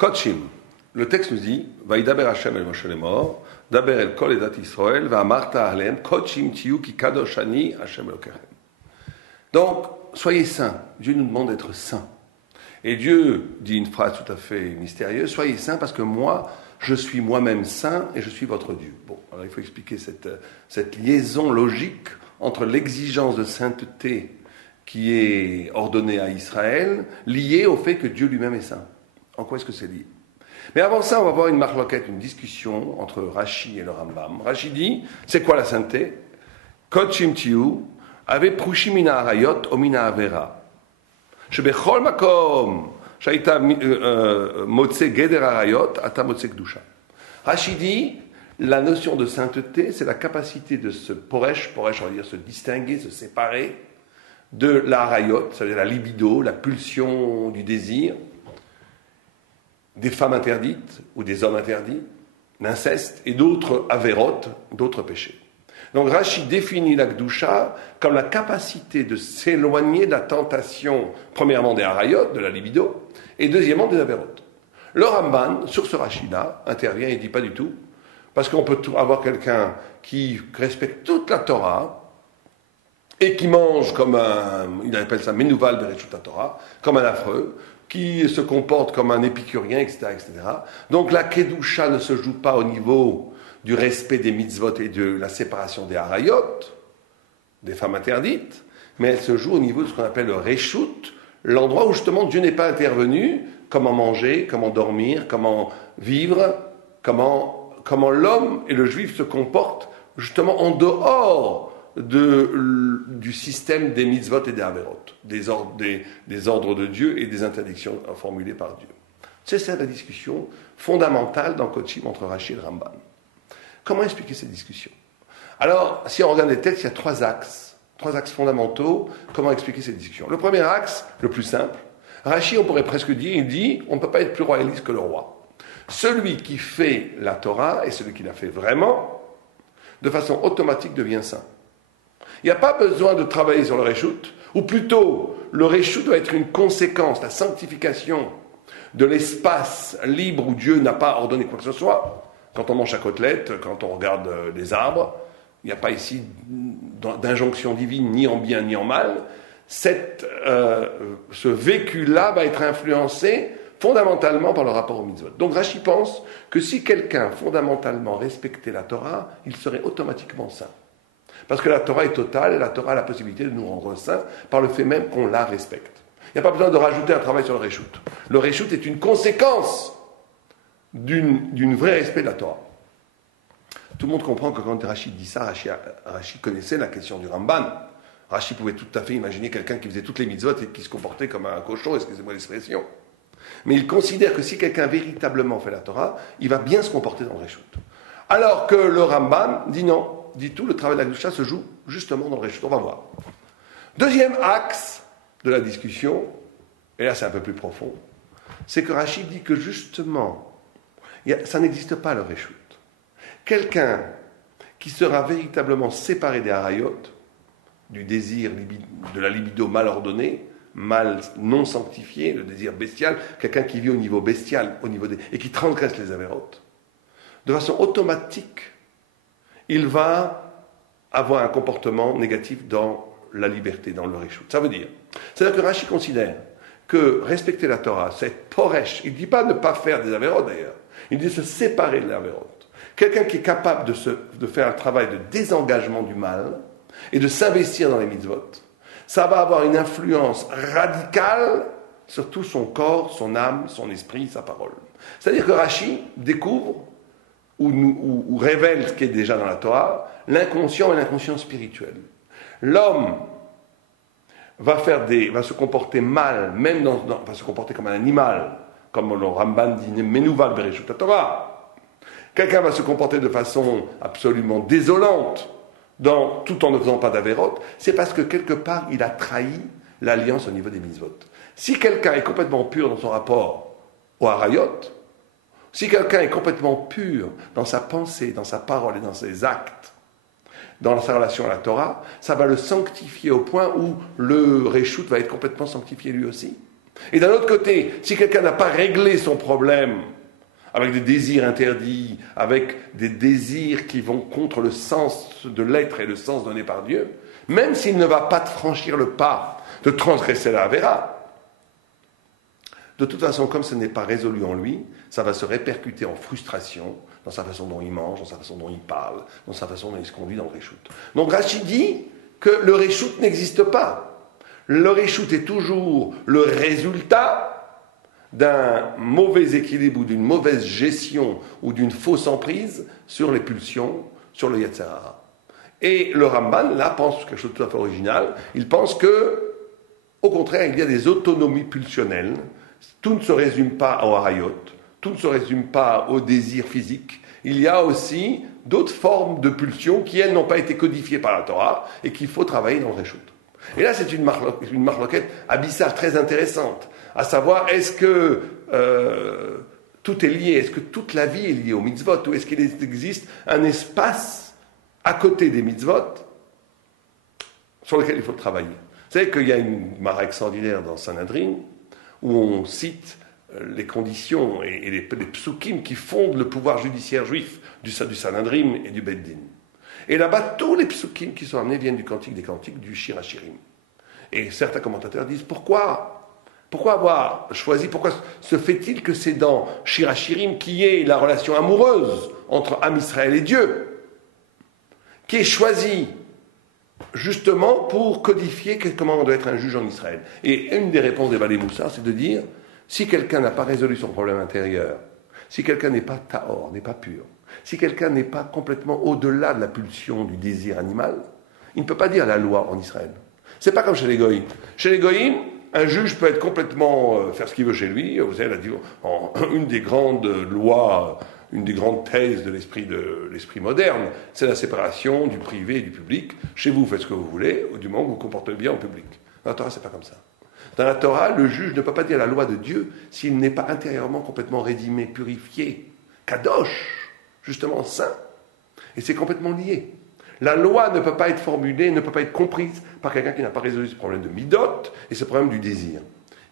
Kotshim. Le texte nous dit Vaïdaber Hashem el Moshe lemor, Daber el kol edat Israël, Va'amarta alem, Kotshim tiyu ki kadoshani Hashem elokechem. Donc, soyez saints. Dieu nous demande d'être saints. Et Dieu dit une phrase tout à fait mystérieuse soyez saints parce que moi, je suis moi-même saint et je suis votre Dieu. Bon, alors il faut expliquer cette liaison logique entre l'exigence de sainteté qui est ordonnée à Israël, liée au fait que Dieu lui-même est saint. En quoi est-ce que c'est lié? Mais avant ça, on va voir une marloquette, une discussion entre Rashi et le Rambam. Rashi dit, c'est quoi la sainteté? Kotshim tiyu, ave prushim mina arayot o mina avera. Shebechol makom, shaita motse geder arayot, ata motse kdusha. Rashi dit, la notion de sainteté, c'est la capacité de se poresh, on va dire se distinguer, se séparer de la arayot, ça veut dire la libido, la pulsion du désir, des femmes interdites ou des hommes interdits, l'inceste et d'autres avérotes, d'autres péchés. Donc Rashi définit la Kedusha comme la capacité de s'éloigner de la tentation, premièrement des harayot, de la libido, et deuxièmement des avérotes. Le Ramban, sur ce Rashi-là, intervient et dit pas du tout, parce qu'on peut avoir quelqu'un qui respecte toute la Torah et qui mange comme il appelle ça Menouval Bereshut Torah, comme un affreux, qui se comporte comme un épicurien, etc., etc. Donc la Kedusha ne se joue pas au niveau du respect des mitzvot et de la séparation des harayot, des femmes interdites, mais elle se joue au niveau de ce qu'on appelle le reshut, l'endroit où justement Dieu n'est pas intervenu, comment manger, comment dormir, comment vivre, comment l'homme et le juif se comportent justement en dehors du système des mitzvot et des averot, des ordres de Dieu et des interdictions formulées par Dieu. C'est ça la discussion fondamentale dans Kotshim entre Rashi et le Ramban. Comment expliquer cette discussion? Alors, si on regarde les textes, il y a trois axes fondamentaux. Comment expliquer cette discussion? Le premier axe, le plus simple, Rashi, on pourrait presque dire, il dit, on ne peut pas être plus royaliste que le roi. Celui qui fait la Torah et celui qui la fait vraiment, de façon automatique devient saint. Il n'y a pas besoin de travailler sur le reshut, ou plutôt, le reshut doit être une conséquence, la sanctification de l'espace libre où Dieu n'a pas ordonné quoi que ce soit. Quand on mange sa côtelette, quand on regarde les arbres, il n'y a pas ici d'injonction divine, ni en bien ni en mal. Ce vécu-là va être influencé fondamentalement par le rapport au mitzvot. Donc Rashi pense que si quelqu'un fondamentalement respectait la Torah, il serait automatiquement saint. Parce que la Torah est totale, et la Torah a la possibilité de nous rendre saints par le fait même qu'on la respecte. Il n'y a pas besoin de rajouter un travail sur le reshut. Le reshut est une conséquence d'une vraie respect de la Torah. Tout le monde comprend que quand Rashi dit ça, Rashi connaissait la question du Ramban. Rashi pouvait tout à fait imaginer quelqu'un qui faisait toutes les mitzvot et qui se comportait comme un cochon, excusez-moi l'expression. Mais il considère que si quelqu'un véritablement fait la Torah, il va bien se comporter dans le reshut. Alors que le Ramban dit non. Dit tout, le travail de la Kedusha se joue justement dans le reshut. On va voir. Deuxième axe de la discussion, et là c'est un peu plus profond, c'est que Rashi dit que justement, ça n'existe pas le reshut. Quelqu'un qui sera véritablement séparé des harayot, du désir, de la libido mal ordonnée, mal non sanctifié, le désir bestial, quelqu'un qui vit au niveau bestial, et qui transgresse les avérotes, de façon automatique, il va avoir un comportement négatif dans la liberté, dans le reshut. Ça veut dire, c'est-à-dire que Rashi considère que respecter la Torah, c'est être poresh. Il ne dit pas ne pas faire des avérotes d'ailleurs, il dit se séparer de l'avérote. Quelqu'un qui est capable de faire un travail de désengagement du mal et de s'investir dans les mitzvot, ça va avoir une influence radicale sur tout son corps, son âme, son esprit, sa parole. C'est-à-dire que Rashi découvre ou révèle ce qui est déjà dans la Torah, l'inconscient et l'inconscient spirituel. L'homme va se comporter mal, même va se comporter comme un animal, comme le Ramban dit, Menouval Bereshut Torah. Quelqu'un va se comporter de façon absolument désolante, tout en ne faisant pas d'avérote, c'est parce que quelque part il a trahi l'alliance au niveau des mitzvot. Si quelqu'un est complètement pur dans son rapport au harayot, si quelqu'un est complètement pur dans sa pensée, dans sa parole et dans ses actes, dans sa relation à la Torah, ça va le sanctifier au point où le reshut va être complètement sanctifié lui aussi. Et d'un autre côté, si quelqu'un n'a pas réglé son problème avec des désirs interdits, avec des désirs qui vont contre le sens de l'être et le sens donné par Dieu, même s'il ne va pas franchir le pas de transgresser la Avera, de toute façon, comme ce n'est pas résolu en lui, ça va se répercuter en frustration dans sa façon dont il mange, dans sa façon dont il parle, dans sa façon dont il se conduit dans le Réchout. Donc Rashi dit que le Réchout n'existe pas. Le Réchout est toujours le résultat d'un mauvais équilibre ou d'une mauvaise gestion ou d'une fausse emprise sur les pulsions, sur le Yetzer Hara. Et le Ramban, là, pense quelque chose de tout à fait original. Il pense que, au contraire, il y a des autonomies pulsionnelles. Tout ne se résume pas au harayot, tout ne se résume pas au désir physique. Il y a aussi d'autres formes de pulsions qui, elles, n'ont pas été codifiées par la Torah et qu'il faut travailler dans le Réchout. Et là, c'est une marloquette abyssale très intéressante, à savoir, est-ce que tout est lié, est-ce que toute la vie est liée aux mitzvot, ou est-ce qu'il existe un espace à côté des mitzvot sur lequel il faut travailler. Vous savez qu'il y a une mara extraordinaire dans Sanhedrin, où on cite les conditions et les psukim qui fondent le pouvoir judiciaire juif du Sanhedrin et du Beit Din. Et là-bas, tous les psukim qui sont amenés viennent du Cantique des Cantiques, du Shir HaShirim. Et certains commentateurs disent, pourquoi avoir choisi, pourquoi se fait-il que c'est dans Shir HaShirim qui est la relation amoureuse entre Am Israël et Dieu, qui est choisi justement pour codifier comment on doit être un juge en Israël. Et une des réponses des Balei Moussar, c'est de dire, si quelqu'un n'a pas résolu son problème intérieur, si quelqu'un n'est pas tahor, n'est pas pur, si quelqu'un n'est pas complètement au-delà de la pulsion du désir animal, il ne peut pas dire la loi en Israël. C'est pas comme chez les Goïms. Chez les Goïms, un juge peut être complètement faire ce qu'il veut chez lui. Vous savez, une des grandes lois, une des grandes thèses de l'esprit moderne, c'est la séparation du privé et du public. Chez vous, vous faites ce que vous voulez, du moment que vous vous comportez bien en public. Dans la Torah, c'est pas comme ça. Dans la Torah, le juge ne peut pas dire la loi de Dieu s'il n'est pas intérieurement complètement rédimé, purifié, kadosh, justement saint. Et c'est complètement lié. La loi ne peut pas être formulée, ne peut pas être comprise par quelqu'un qui n'a pas résolu ce problème de midot et ce problème du désir.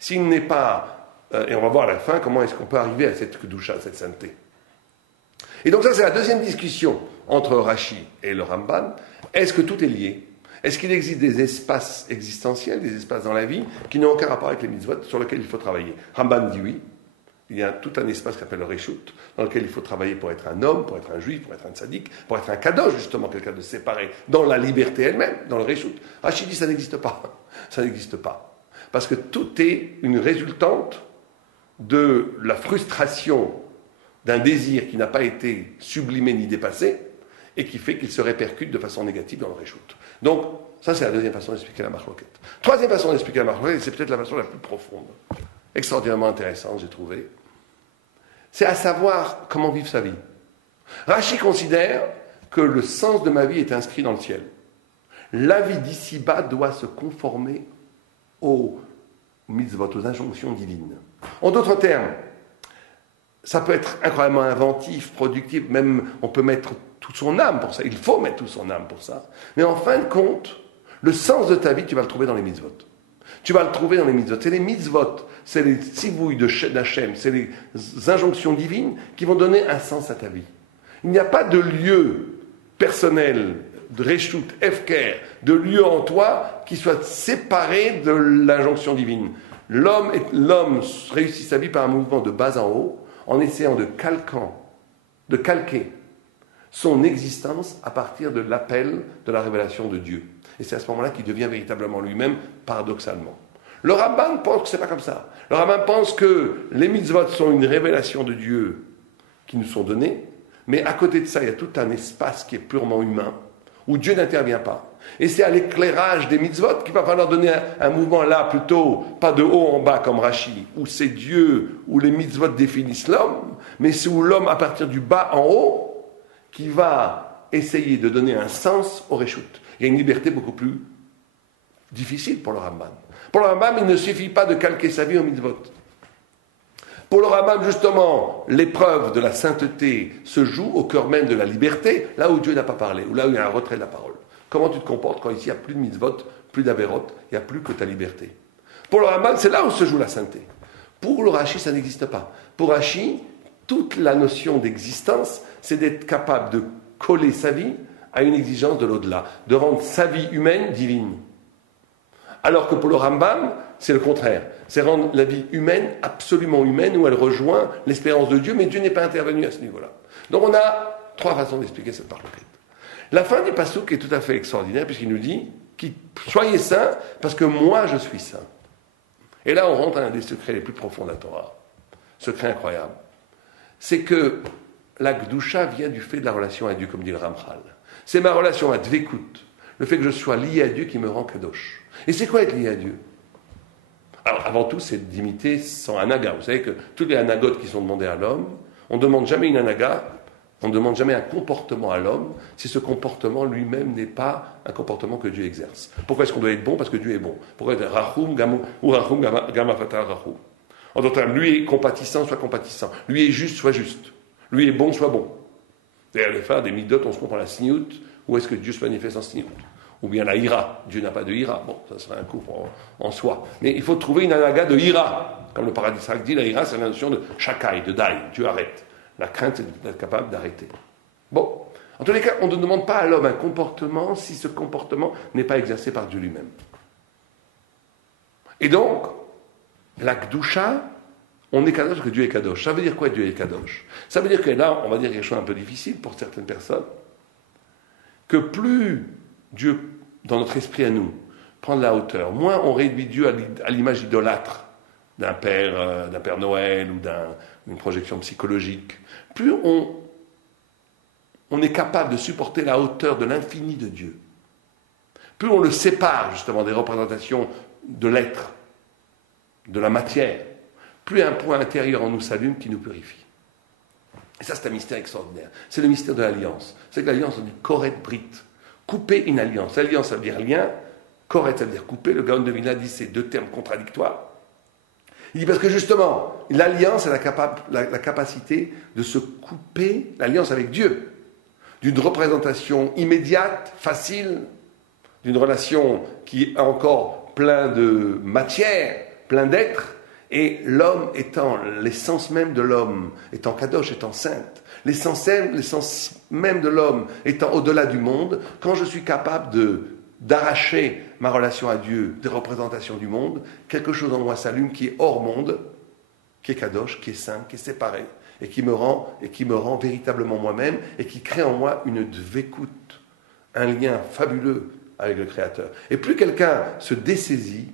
S'il n'est pas, et on va voir à la fin comment est-ce qu'on peut arriver à cette kedusha, à cette sainteté. Et donc ça, c'est la deuxième discussion entre Rashi et le Ramban. Est-ce que tout est lié ? Est-ce qu'il existe des espaces existentiels, des espaces dans la vie qui n'ont aucun rapport avec les mitzvot sur lesquels il faut travailler ? Ramban dit oui. Il y a tout un espace qui s'appelle le Réchout, dans lequel il faut travailler pour être un homme, pour être un juif, pour être un tzaddik, pour être un kadosh, justement, quelqu'un de séparé, dans la liberté elle-même, dans le Réchout. Rashi dit ça n'existe pas. Ça n'existe pas. Parce que tout est une résultante de la frustration d'un désir qui n'a pas été sublimé ni dépassé, et qui fait qu'il se répercute de façon négative dans le Réchout. Donc, ça c'est la deuxième façon d'expliquer la marloquette. Troisième façon d'expliquer la marloquette, et c'est peut-être la façon la plus profonde, extraordinairement intéressante, j'ai trouvé, c'est à savoir comment vivre sa vie. Rashi considère que le sens de ma vie est inscrit dans le ciel. La vie d'ici-bas doit se conformer aux mitzvot, aux injonctions divines. En d'autres termes, ça peut être incroyablement inventif, productif, même on peut mettre toute son âme pour ça, il faut mettre toute son âme pour ça. Mais en fin de compte, le sens de ta vie, tu vas le trouver dans les mitzvot. Tu vas le trouver dans les mitzvot. C'est les mitzvot, c'est les tzivouilles d'Hachem, c'est les injonctions divines qui vont donner un sens à ta vie. Il n'y a pas de lieu personnel, de Réchout, Efker, de lieu en toi qui soit séparé de l'injonction divine. L'homme réussit sa vie par un mouvement de bas en haut, en essayant de calquer son existence à partir de l'appel de la révélation de Dieu. Et c'est à ce moment-là qu'il devient véritablement lui-même, paradoxalement. Le Ramban pense que c'est pas comme ça. Le Ramban pense que les mitzvot sont une révélation de Dieu qui nous sont données, mais à côté de ça, il y a tout un espace qui est purement humain, où Dieu n'intervient pas. Et c'est à l'éclairage des mitzvot qu'il va falloir donner un mouvement là, plutôt, pas de haut en bas comme Rashi, où c'est Dieu, où les mitzvot définissent l'homme, mais c'est où l'homme, à partir du bas en haut, qui va essayer de donner un sens au Réchout. Il y a une liberté beaucoup plus difficile pour le Rambam. Pour le Rambam, il ne suffit pas de calquer sa vie au mitzvot. Pour le Rambam, justement, l'épreuve de la sainteté se joue au cœur même de la liberté, là où Dieu n'a pas parlé, ou là où il y a un retrait de la parole. Comment tu te comportes quand ici il n'y a plus de mitzvot, plus d'avérotes, il n'y a plus que ta liberté. Pour le Rambam, c'est là où se joue la sainteté. Pour le Rashi, ça n'existe pas. Pour Rashi, toute la notion d'existence, c'est d'être capable de coller sa vie à une exigence de l'au-delà, de rendre sa vie humaine divine. Alors que pour le Rambam, c'est le contraire. C'est rendre la vie humaine absolument humaine, où elle rejoint l'espérance de Dieu, mais Dieu n'est pas intervenu à ce niveau-là. Donc on a 3 façons d'expliquer cette marloquette. La fin du passouk est tout à fait extraordinaire, puisqu'il nous dit « Soyez saints, parce que moi je suis saint ». Et là, on rentre à un des secrets les plus profonds de la Torah. Secret incroyable. C'est que la Gdusha vient du fait de la relation à Dieu, comme dit le Ramchal. C'est ma relation à Dvekut, le fait que je sois lié à Dieu qui me rend Kadosh. Et c'est quoi être lié à Dieu? Alors, avant tout, c'est d'imiter son anaga. Vous savez que toutes les anagotes qui sont demandées à l'homme, on ne demande jamais une anaga, on ne demande jamais un comportement à l'homme, si ce comportement lui-même n'est pas un comportement que Dieu exerce. Pourquoi est-ce qu'on doit être bon? Parce que Dieu est bon. Pourquoi être rachum, ou rachum, gamafata, rachum? En d'autres termes, lui est compatissant, soit compatissant. Lui est juste, soit juste. Lui est bon, soit bon. D'ailleurs, les frères des Midot, on se comprend la sniout, où est-ce que Dieu se manifeste en sniout? Ou bien la ira. Dieu n'a pas de ira. Bon, ça serait un coup en soi. Mais il faut trouver une anaga de ira. Comme le paradis sacré dit, la ira, c'est la notion de shakai, de dai. Dieu arrête. La crainte, c'est d'être capable d'arrêter. Bon. En tous les cas, on ne demande pas à l'homme un comportement si ce comportement n'est pas exercé par Dieu lui-même. Et donc, la Gdusha, on est Kadosh que Dieu est Kadosh. Ça veut dire quoi Dieu est Kadosh? Ça veut dire que là, on va dire quelque chose un peu difficile pour certaines personnes, que plus Dieu, dans notre esprit à nous, prend de la hauteur, moins on réduit Dieu à l'image idolâtre d'un Père Noël ou d'une projection psychologique, plus on est capable de supporter la hauteur de l'infini de Dieu. Plus on le sépare justement des représentations de l'être, de la matière, plus un point intérieur en nous s'allume qui nous purifie. Et ça, c'est un mystère extraordinaire. C'est le mystère de l'alliance. C'est que l'alliance, on dit koret brit. Couper une alliance. Alliance, ça veut dire lien. Koret, ça veut dire couper. Le Gaon de Vilna dit ces 2 termes contradictoires. Il dit parce que justement, l'alliance a la capacité de se couper, l'alliance avec Dieu, d'une représentation immédiate, facile, d'une relation qui est encore plein de matière, plein d'être, et l'homme étant l'essence même de l'homme, étant kadosh, étant sainte, l'essence même de l'homme étant au-delà du monde, quand je suis capable d'arracher ma relation à Dieu des représentations du monde, quelque chose en moi s'allume qui est hors monde, qui est kadosh, qui est saint, qui est séparé, et qui me rend véritablement moi-même, et qui crée en moi une dvekut, un lien fabuleux avec le Créateur. Et plus quelqu'un se dessaisit,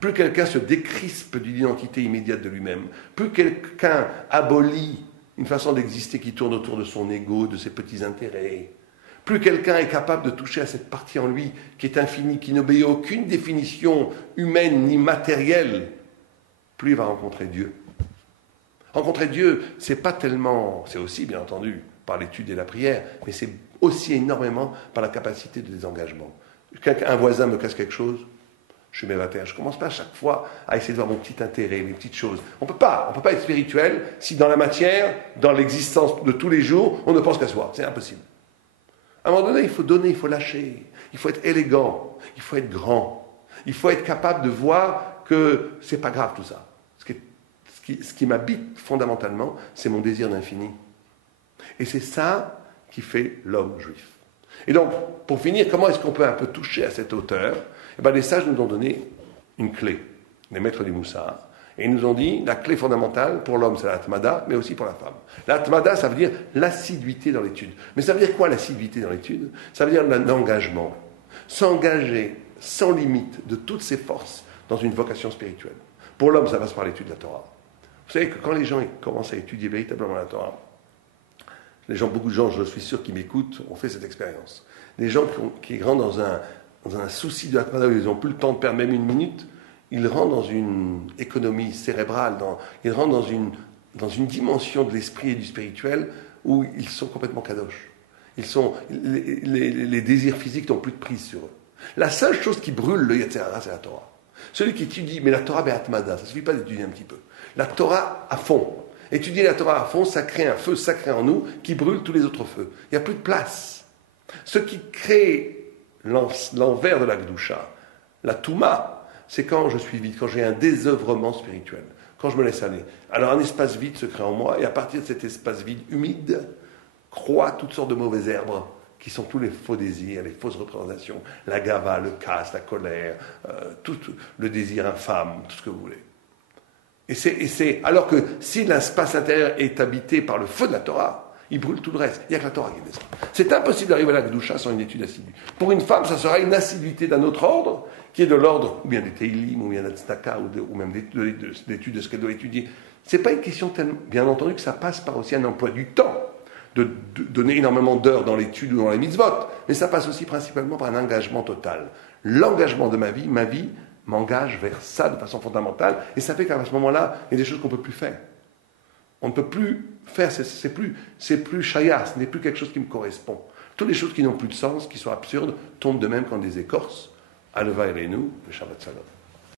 plus quelqu'un se décrispe d'une identité immédiate de lui-même, plus quelqu'un abolit une façon d'exister qui tourne autour de son ego, de ses petits intérêts, plus quelqu'un est capable de toucher à cette partie en lui qui est infinie, qui n'obéit à aucune définition humaine ni matérielle, plus il va rencontrer Dieu. Rencontrer Dieu, c'est pas tellement, c'est aussi bien entendu par l'étude et la prière, mais c'est aussi énormément par la capacité de désengagement. Un voisin me casse quelque chose, je m'évapère. Je ne commence pas à chaque fois à essayer de voir mon petit intérêt, mes petites choses. On ne peut pas être spirituel si dans la matière, dans l'existence de tous les jours, on ne pense qu'à soi. C'est impossible. À un moment donné, il faut donner, il faut lâcher, il faut être élégant, il faut être grand, il faut être capable de voir que ce n'est pas grave tout ça. Ce qui m'habite fondamentalement, c'est mon désir d'infini. Et c'est ça qui fait l'homme juif. Et donc, pour finir, comment est-ce qu'on peut un peu toucher à cette hauteur? Eh bien, les sages nous ont donné une clé, les maîtres du Moussar. Et ils nous ont dit, la clé fondamentale pour l'homme, c'est l'atmada, mais aussi pour la femme. L'atmada, ça veut dire l'assiduité dans l'étude. Mais ça veut dire quoi, l'assiduité dans l'étude? Ça veut dire l'engagement. S'engager sans limite de toutes ses forces dans une vocation spirituelle. Pour l'homme, ça passe par l'étude de la Torah. Vous savez que quand les gens commencent à étudier véritablement la Torah, beaucoup de gens, je suis sûr, qui m'écoutent, ont fait cette expérience. Les gens qui rentrent dans un souci de l'atmada où ils n'ont plus le temps de perdre même une minute, ils rentrent dans une économie cérébrale, ils rentrent dans une dimension de l'esprit et du spirituel où ils sont complètement kadosh. Les désirs physiques n'ont plus de prise sur eux. La seule chose qui brûle le Yetzer Hara, c'est la Torah. Celui qui étudie, mais la Torah be'atmada, ça ne suffit pas d'étudier un petit peu. La Torah à fond. Étudier la Torah à fond, ça crée un feu sacré en nous qui brûle tous les autres feux. Il n'y a plus de place. Ce qui crée l'envers de la Gdusha, la Touma, c'est quand je suis vide, quand j'ai un désœuvrement spirituel, quand je me laisse aller. Alors un espace vide se crée en moi, et à partir de cet espace vide humide, croît toutes sortes de mauvaises herbes, qui sont tous les faux désirs, les fausses représentations, la gava, le casse, la colère, tout le désir infâme, tout ce que vous voulez. Alors que si l'espace intérieur est habité par le feu de la Torah, il brûle tout le reste. Il n'y a que la Torah qui descend. C'est impossible d'arriver à la Kedusha sans une étude assidue. Pour une femme, ça sera une assiduité d'un autre ordre, qui est de l'ordre, ou bien des Teilim, ou bien des Tzedaka, ou même d'études de ce qu'elle doit étudier. Ce n'est pas une question tellement, bien entendu, que ça passe par aussi un emploi du temps, de donner énormément d'heures dans l'étude ou dans les mitzvot, mais ça passe aussi principalement par un engagement total. L'engagement de ma vie m'engage vers ça de façon fondamentale, et ça fait qu'à ce moment-là, il y a des choses qu'on ne peut plus faire. On ne peut plus faire, c'est plus chaya, ce n'est plus quelque chose qui me correspond. Toutes les choses qui n'ont plus de sens, qui sont absurdes, tombent de même comme des écorces. Aleva Elenu, le Shabbat Shalom.